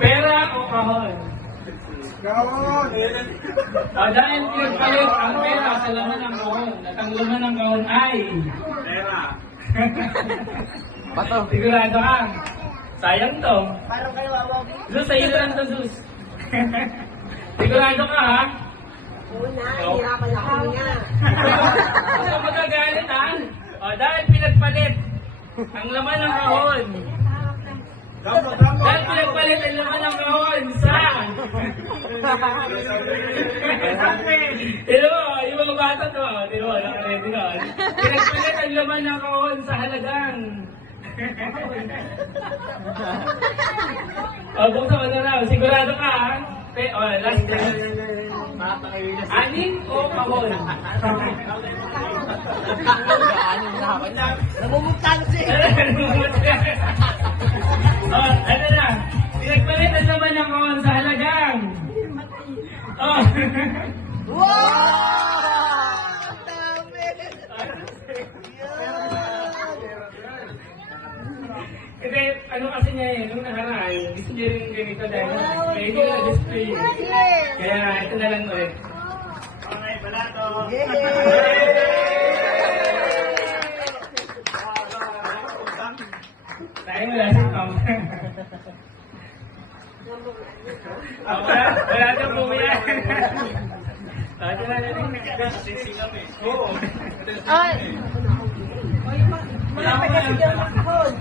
Pera o kahon? Kahon! Dahil pinagpalit ang pera sa laman ng kahon at ang laman ng kahon ay... Pera! Bato. Sigurado ka. Sayang to. Parang kayo awag. Sus, sa'yo na lang to, Sus. Sigurado ka, ha? Una, hirapan ako niya. Huwag ka magagalit, ha? Dahil pinagpalit ang laman ng kahon. Drama! Dahil pinagpalit ang laman ng kahon sa... Tino mo, yung mga bata to, tino mo, nakaredy na. Pinagpalit ang laman ng kahon sa halagang... Buksan mo na raw. Sigurado ka, ha? Last day. Anin o kahon? Namumugtalo siya. Ano na? Pinagpalit ang laman ng kahon sa halagang... Wow! Dami! Kasi ano kasi niya nung nakaraan, gusto niya rin ganito dahil medyo na-display. Kaya ito na lang ulit. Okay, balato! Tayo wala sa pang. Wala siyang bumila. Ito na lang yung Sisingam eh. Oo. Ay! Malapit kasi dyan ang kahon.